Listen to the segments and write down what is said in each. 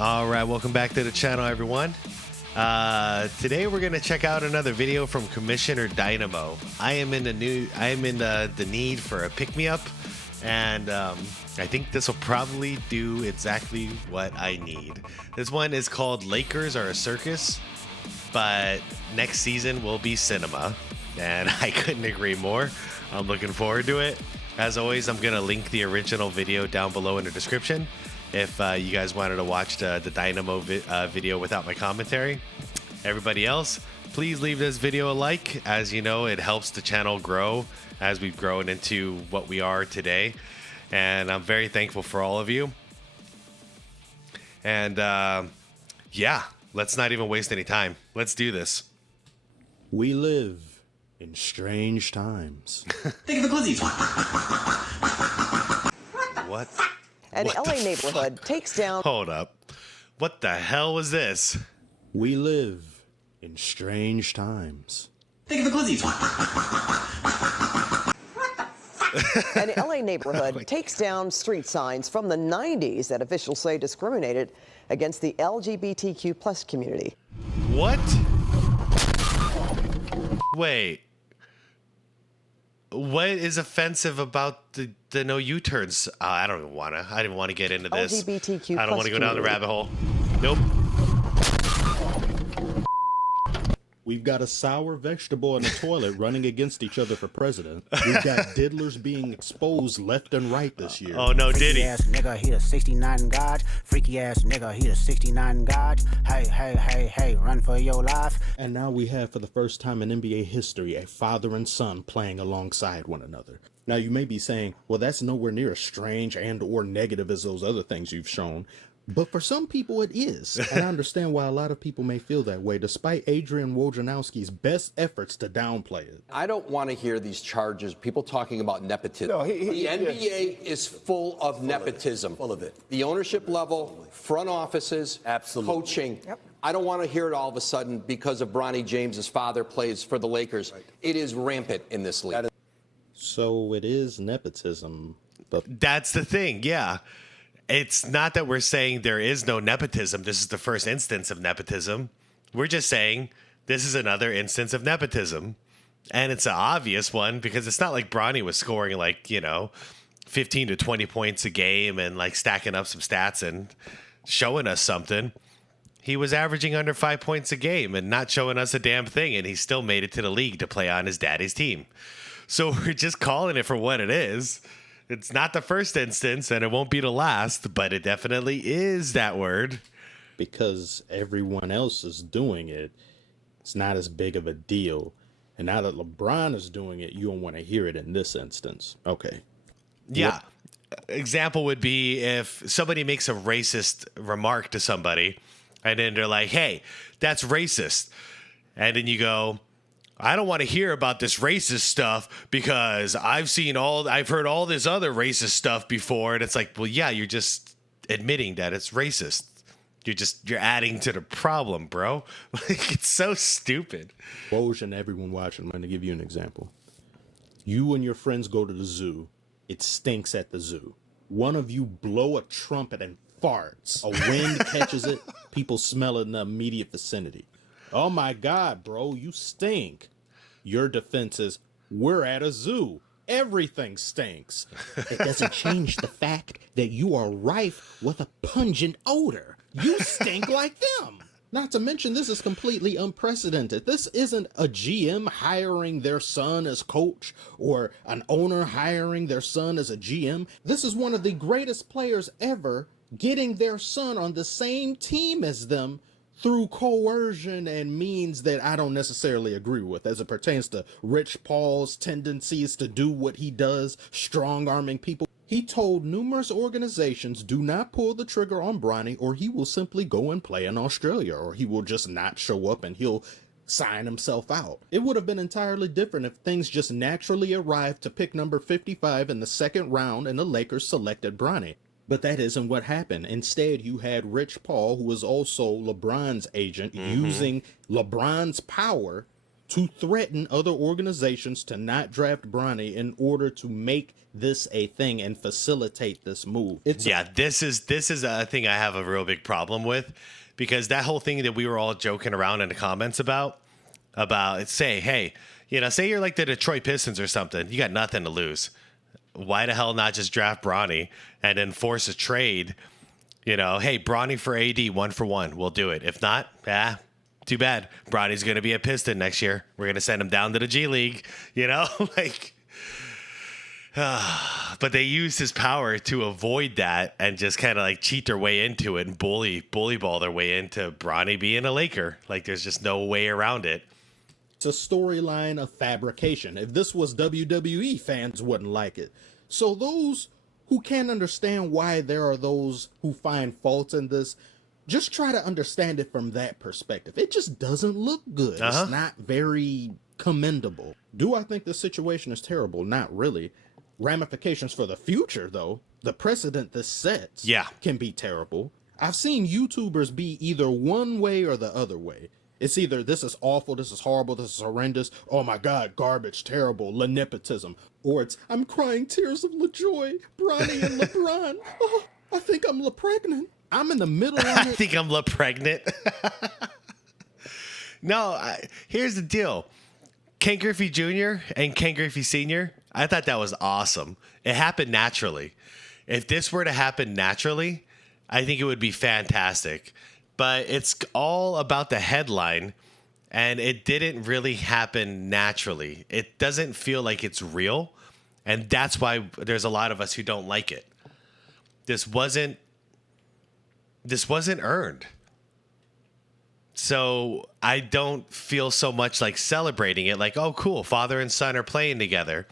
All right, welcome back to the channel, everyone. Today we're gonna check out another video from Commissioner Dynamo. I am in the need for a pick-me-up, and I think this will probably do exactly what I need. This one is called Lakers Are a Circus, but next season will be cinema, and I couldn't agree more. I'm looking forward to it. As always, I'm gonna link the original video down below in the description if you guys wanted to watch the Dynamo video without my commentary. Everybody else, please leave this video a like. As you know, it helps the channel grow as we've grown into what we are today. And I'm very thankful for all of you. And yeah, let's not even waste any time. Let's do this. We live in strange times. Think of the glizzies. What? An What LA the neighborhood takes down. Hold up. What the hell was this? We live in strange times. Think of the glizzies. An LA neighborhood takes down street signs from the 90s that officials say discriminated against the LGBTQ plus community. What? Wait. What is offensive about the no U-turns? I don't even want to. I didn't want to get into this. LGBTQ I don't want to go down the rabbit hole. Nope. We've got a sour vegetable in the toilet running against each other for president. We've got diddlers being exposed left and right this year. Oh no, did Freaky he? ass nigga, he a 69 God. Freaky ass nigga, he a 69 God. Hey, hey, hey, hey, run for your life. And now we have, for the first time in NBA history, a father and son playing alongside one another. Now you may be saying, well, that's nowhere near as strange and or negative as those other things you've shown. But for some people it is, and I understand why a lot of people may feel that way, despite Adrian Wojnarowski's best efforts to downplay it. I don't want to hear these charges, people talking about nepotism. No, the NBA is full of nepotism. Full of it. The ownership level, front offices, Absolutely. coaching. Yep. I don't want to hear it all of a sudden because of Bronny James's father plays for the Lakers. Right. It is rampant in this league. So it is nepotism, but That's the thing, yeah. It's not that we're saying there is no nepotism. This is the first instance of nepotism. We're just saying this is another instance of nepotism. And it's an obvious one because it's not like Bronny was scoring like, 15 to 20 points a game and like stacking up some stats and showing us something. He was averaging under 5 points a game and not showing us a damn thing. And he still made it to the league to play on his daddy's team. So we're just calling it for what it is. It's not the first instance, and it won't be the last, but it definitely is that word. because everyone else is doing it, it's not as big of a deal. And now that LeBron is doing it, you don't want to hear it in this instance. Okay. Yeah. Example would be if somebody makes a racist remark to somebody, and then they're like, hey, that's racist. And then you go, I don't want to hear about this racist stuff because I've heard all this other racist stuff before. And it's like, well, yeah, you're just admitting that it's racist. You're adding to the problem, bro. Like, it's so stupid. Woj and everyone watching, I'm going to give you an example. You and your friends go to the zoo. It stinks at the zoo. One of you blow a trumpet and farts. A wind catches it. People smell it in the immediate vicinity. Oh my God, bro, you stink. Your defense is, we're at a zoo. Everything stinks. It doesn't change the fact that you are rife with a pungent odor. You stink like them. Not to mention, this is completely unprecedented. This isn't a GM hiring their son as coach or an owner hiring their son as a GM. This is one of the greatest players ever getting their son on the same team as them through coercion and means that I don't necessarily agree with as it pertains to Rich Paul's tendencies to do what he does, strong-arming people. He told numerous organizations, do not pull the trigger on Bronny or he will simply go and play in Australia, or he will just not show up and he'll sign himself out. It would have been entirely different if things just naturally arrived to pick number 55 in the second round and the Lakers selected Bronny. But that isn't what happened. Instead, you had Rich Paul, who was also LeBron's agent, using LeBron's power to threaten other organizations to not draft Bronny in order to make this a thing and facilitate this move. This is a thing I have a real big problem with, because that whole thing that we were all joking around in the comments about say, hey, say you're like the Detroit Pistons or something, you got nothing to lose. Why the hell not just draft Bronny and then force a trade? Hey, Bronny for AD 1-for-1, we'll do it. If not, too bad. Bronny's going to be a Piston next year. We're going to send him down to the G League, but they used his power to avoid that and just kind of like cheat their way into it and bully ball their way into Bronny being a Laker. Like, there's just no way around it. It's a storyline of fabrication. If this was WWE, fans wouldn't like it. So those who can't understand why there are those who find faults in this, just try to understand it from that perspective. It just doesn't look good. It's not very commendable. Do I think this situation is terrible? Not really. Ramifications for the future, though, the precedent this sets can be terrible. I've seen YouTubers be either one way or the other way. It's either this is awful, this is horrible, this is horrendous, oh my God, garbage, terrible, Nepotism. Or it's, I'm crying tears of joy, Bronny and LeBron. Oh, I think I'm pregnant. I'm in the middle of it. I think I'm pregnant. No, here's the deal. Ken Griffey Jr. and Ken Griffey Sr., I thought that was awesome. It happened naturally. If this were to happen naturally, I think it would be fantastic. But it's all about the headline, and it didn't really happen naturally. It doesn't feel like it's real, and that's why there's a lot of us who don't like it. This wasn't earned. So I don't feel so much like celebrating it, like, oh, cool, father and son are playing together.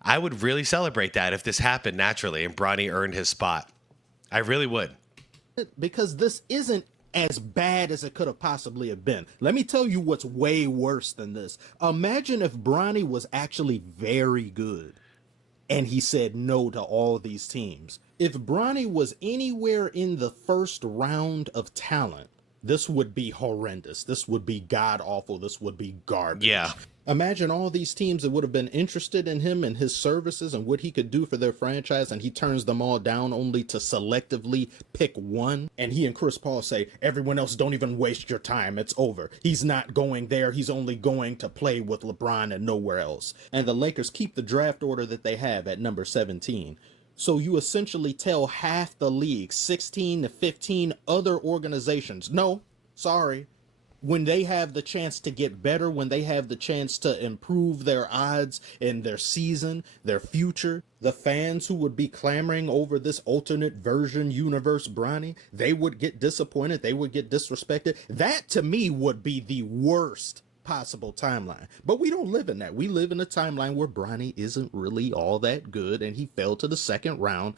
I would really celebrate that if this happened naturally and Bronny earned his spot. I really would. Because this isn't as bad as it could have possibly have been. Let me tell you what's way worse than this. Imagine if Bronny was actually very good and he said no to all these teams. If Bronny was anywhere in the first round of talent, this would be horrendous. This would be god-awful. This would be garbage. Yeah. Imagine all these teams that would have been interested in him and his services and what he could do for their franchise, and he turns them all down only to selectively pick one. And he and Chris Paul say, everyone else, don't even waste your time. It's over. He's not going there. He's only going to play with LeBron and nowhere else. And the Lakers keep the draft order that they have at number 17. So you essentially tell half the league, 16 to 15 other organizations, no, sorry. When they have the chance to get better, when they have the chance to improve their odds in their season, their future, the fans who would be clamoring over this alternate version universe Bronny, they would get disappointed. They would get disrespected. That, to me, would be the worst possible timeline. But we don't live in that. We live in a timeline where Bronny isn't really all that good, and he fell to the second round,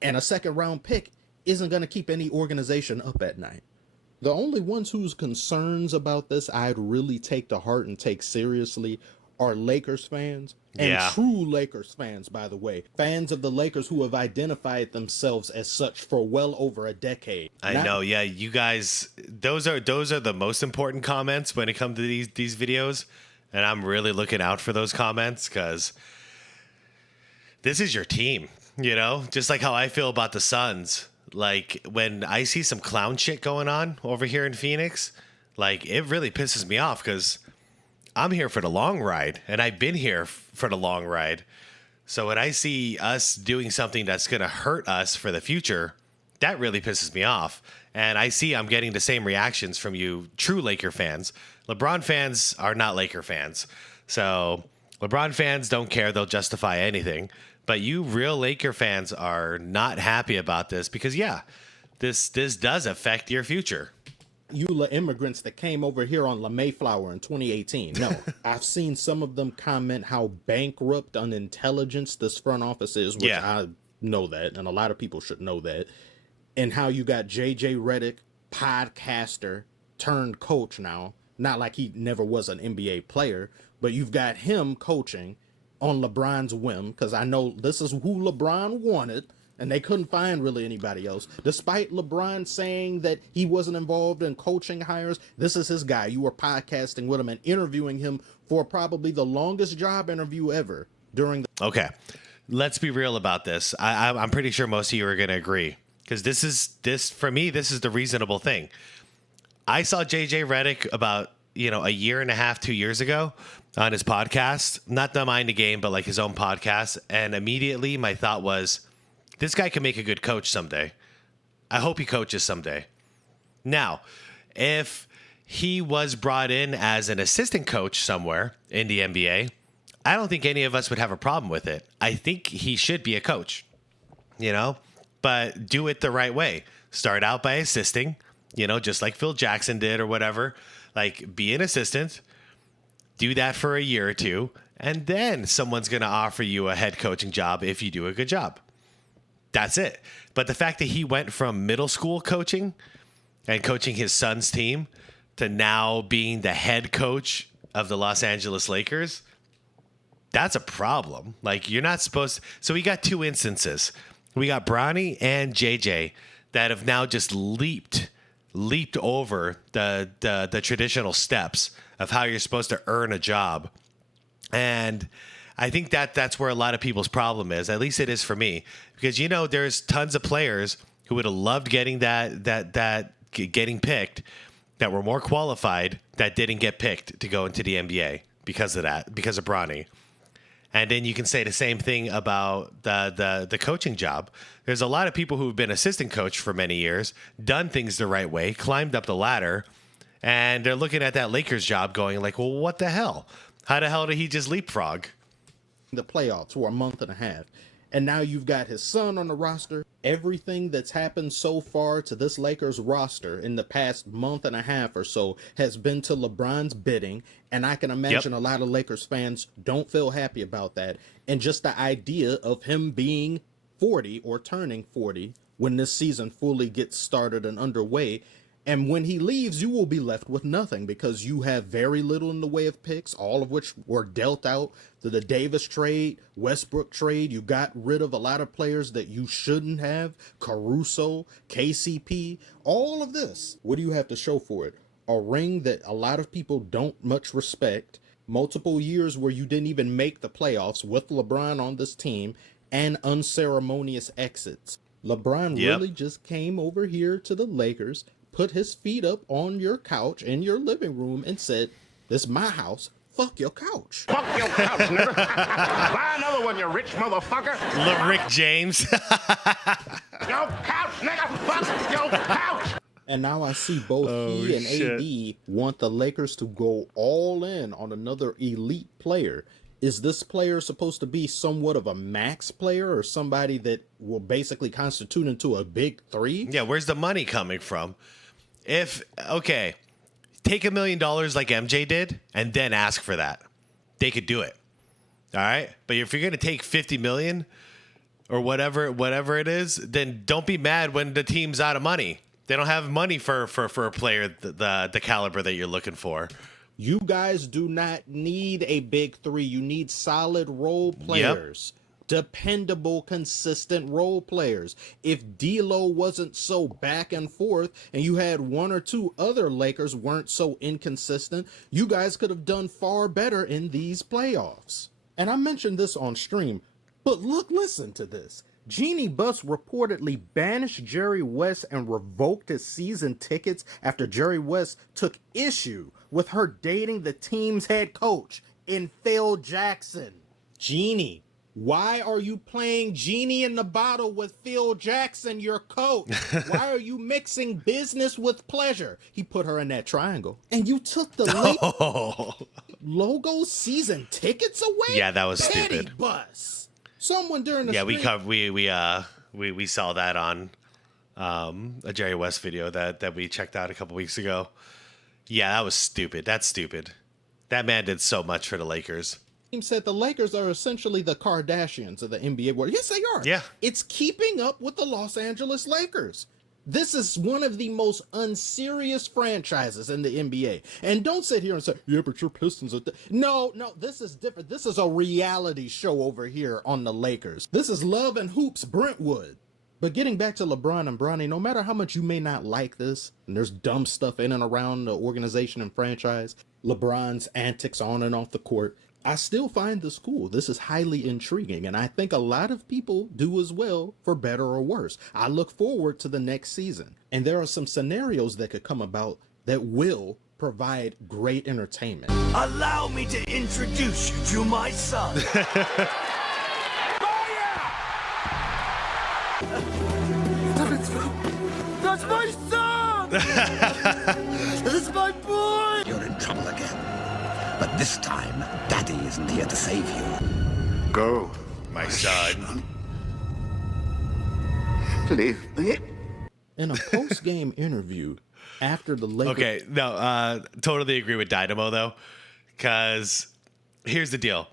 and a second round pick isn't going to keep any organization up at night. The only ones whose concerns about this I'd really take to heart and take seriously are Lakers fans, and true Lakers fans, by the way. Fans of the Lakers who have identified themselves as such for well over a decade. I know, yeah, you guys, those are the most important comments when it comes to these videos, and I'm really looking out for those comments because this is your team, just like how I feel about the Suns. Like, when I see some clown shit going on over here in Phoenix, like, it really pisses me off because I'm here for the long ride, and I've been here for the long ride. So when I see us doing something that's going to hurt us for the future, that really pisses me off. And I see I'm getting the same reactions from you true Laker fans. LeBron fans are not Laker fans. So LeBron fans don't care. They'll justify anything. But you real Laker fans are not happy about this because, this does affect your future. You immigrants that came over here on La Mayflower in 2018. No, I've seen some of them comment how bankrupt on intelligence this front office is, which I know that, and a lot of people should know that. And how you got JJ Redick, podcaster, turned coach now. Not like he never was an NBA player, but you've got him coaching on LeBron's whim, because I know this is who LeBron wanted. And they couldn't find really anybody else. Despite LeBron saying that he wasn't involved in coaching hires, this is his guy. You were podcasting with him and interviewing him for probably the longest job interview ever during the... Okay, let's be real about this. I'm pretty sure most of you are going to agree, because for me, this is the reasonable thing. I saw JJ Redick about, a year and a half, 2 years ago on his podcast, not the Mind the Game, but like his own podcast. And immediately my thought was, this guy can make a good coach someday. I hope he coaches someday. Now, if he was brought in as an assistant coach somewhere in the NBA, I don't think any of us would have a problem with it. I think he should be a coach, but do it the right way. Start out by assisting, just like Phil Jackson did or whatever. Like, be an assistant, do that for a year or two, and then someone's going to offer you a head coaching job if you do a good job. That's it. But the fact that he went from middle school coaching and coaching his son's team to now being the head coach of the Los Angeles Lakers, that's a problem. Like, you're not supposed to. So we got two instances. We got Bronny and JJ that have now just leaped over the traditional steps of how you're supposed to earn a job. And I think that's where a lot of people's problem is. At least it is for me, because there's tons of players who would have loved getting getting picked, that were more qualified, that didn't get picked to go into the NBA because of Bronny. And then you can say the same thing about the coaching job. There's a lot of people who've been assistant coach for many years, done things the right way, climbed up the ladder, and they're looking at that Lakers job going like, well, what the hell? How the hell did he just leapfrog? The playoffs for a month and a half. And now you've got his son on the roster. Everything that's happened so far to this Lakers roster in the past month and a half or so has been to LeBron's bidding. And I can imagine a lot of Lakers fans don't feel happy about that. And just the idea of him being 40 or turning 40 when this season fully gets started and underway. And when he leaves, you will be left with nothing, because you have very little in the way of picks, all of which were dealt out to the Davis trade, Westbrook trade. You got rid of a lot of players that you shouldn't have. Caruso, KCP, all of this. What do you have to show for it? A ring that a lot of people don't much respect, multiple years where you didn't even make the playoffs with LeBron on this team, and unceremonious exits. LeBron really just came over here to the Lakers, put his feet up on your couch in your living room and said, "This is my house. Fuck your couch." Fuck your couch, nigga. Buy another one, you rich motherfucker. Rick James. Your couch, nigga. Fuck your couch. And now I see both he and AD want the Lakers to go all in on another elite player. Is this player supposed to be somewhat of a max player, or somebody that will basically constitute into a big three? Yeah, where's the money coming from? Take $1 million like MJ did and then ask for that. They could do it. All right? But if you're going to take 50 million or whatever it is, then don't be mad when the team's out of money. They don't have money for a player the caliber that you're looking for. You guys do not need a big three. You need solid role players. Dependable, consistent role players. If D'Lo wasn't so back and forth and you had one or two other Lakers weren't so inconsistent, you guys could have done far better in these playoffs. And I mentioned this on stream, but listen to this. Jeannie Buss reportedly banished Jerry West and revoked his season tickets after Jerry West took issue with her dating the team's head coach in Phil Jackson. Jeannie, why are you playing Genie in the bottle with Phil Jackson, your coach? Why are you mixing business with pleasure? He put her in that triangle. And you took the logo season tickets away? Yeah, that was Betty stupid. Buss. Someone during the we saw that on a Jerry West video that we checked out a couple weeks ago. Yeah, that was stupid. That's stupid. That man did so much for the Lakers. Said the Lakers are essentially the Kardashians of the NBA world. Yes, they are. Yeah. It's keeping up with the Los Angeles Lakers. This is one of the most unserious franchises in the NBA. And don't sit here and say, yeah, but your Pistons are... No, this is different. This is a reality show over here on the Lakers. This is Love and Hoops Brentwood. But getting back to LeBron and Bronny, no matter how much you may not like this, and there's dumb stuff in and around the organization and franchise, LeBron's antics on and off the court, I still find this cool. This is highly intriguing, and I think a lot of people do as well, for better or worse. I look forward to the next season, and there are some scenarios that could come about that will provide great entertainment. Allow me to introduce you to my son. That's my son! That's my boy! You're in trouble again. But this time, Daddy isn't here to save you. Go, My son. leave me. In a post-game interview after the Lakers... Okay, no, totally agree with Dynamo, though, because here's the deal.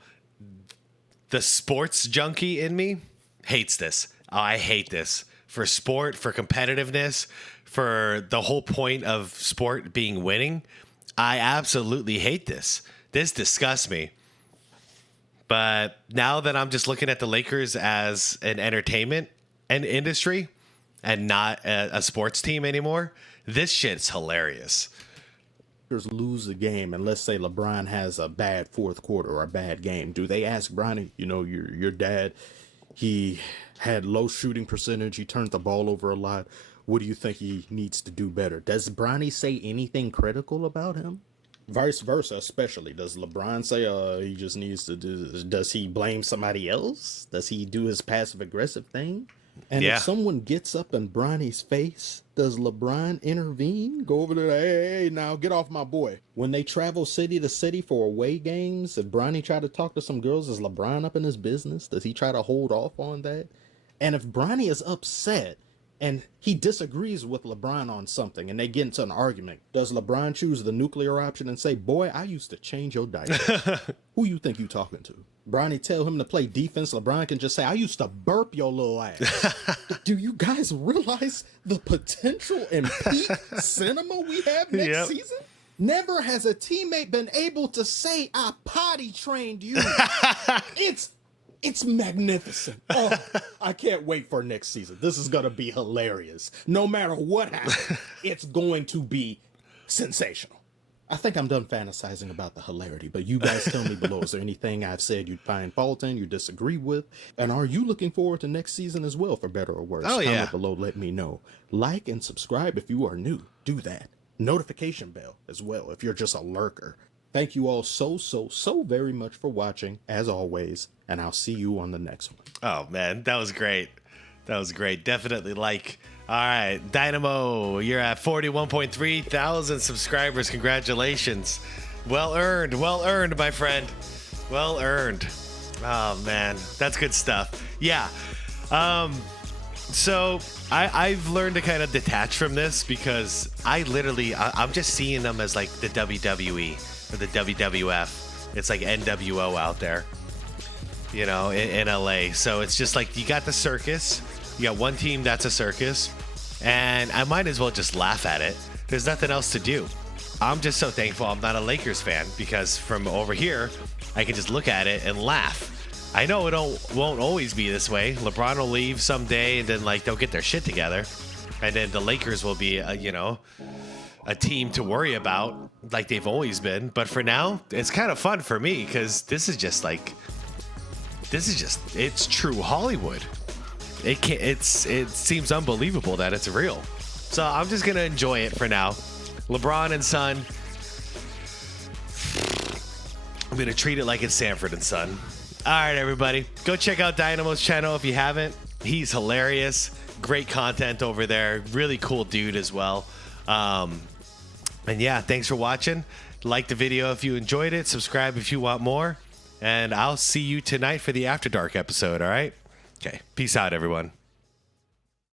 The sports junkie in me hates this. Oh, I hate this. For sport, for competitiveness, for the whole point of sport being winning, I absolutely hate this. This disgusts me. But now that I'm just looking at the Lakers as an entertainment and industry and not a sports team anymore, this shit's hilarious. Lose a game, and let's say LeBron has a bad fourth quarter or a bad game, do they ask Bronny, you know, your dad, he had low shooting percentage, he turned the ball over a lot, what do you think he needs to do better? Does Bronny say anything critical about him? Vice versa, especially. Does LeBron say he just needs to do, does he blame somebody else? Does he do his passive aggressive thing? And if someone gets up in Bronny's face, does LeBron intervene? Go over there, hey, now get off my boy. When they travel city to city for away games, if Bronny try to talk to some girls, is LeBron up in his business? Does he try to hold off on that? And if Bronny is upset and he disagrees with LeBron on something and they get into an argument, does LeBron choose the nuclear option and say, boy, I used to change your diaper? Who you think you talking to? Bronny tell him to play defense, LeBron can just say, I used to burp your little ass. Do you guys realize the potential and peak cinema we have next season? Never has a teammate been able to say, I potty trained you. It's magnificent. Oh, I can't wait for next season. This is going to be hilarious. No matter what happens, it's going to be sensational. I think I'm done fantasizing about the hilarity, but you guys tell me below, is there anything I've said you'd find fault in, you disagree with? And are you looking forward to next season as well, for better or worse? Oh, yeah. Comment below, let me know. Like and subscribe if you are new. Do that. Notification bell as well if you're just a lurker. Thank you all so very much for watching, as always, and I'll see you on the next one. Oh, man, that was great. That was great. Definitely like. All right, Dynamo, you're at 41.3 thousand subscribers. Congratulations. Well earned, my friend. Well earned. Oh, man, that's good stuff. Yeah. So I've learned to kind of detach from this because I'm just seeing them as like the WWE or the WWF. It's like NWO out there, you know, in LA. So it's just like you got the circus. You got one team that's a circus, and I might as well just laugh at it. There's nothing else to do. I'm just so thankful I'm not a Lakers fan, because from over here, I can just look at it and laugh. I know it won't always be this way. LeBron will leave someday, and then like they'll get their shit together, and then the Lakers will be a team to worry about like they've always been. But for now, it's kind of fun for me because it's true Hollywood. It seems unbelievable that it's real. So I'm just gonna enjoy it for now. LeBron and Son. I'm gonna treat it like it's Sanford and Son. All right, everybody, go check out Dynamo's channel if you haven't. He's hilarious. Great content over there. Really cool dude as well. And yeah, thanks for watching. Like the video if you enjoyed it. Subscribe if you want more. And I'll see you tonight for the After Dark episode, all right? Okay, peace out, everyone.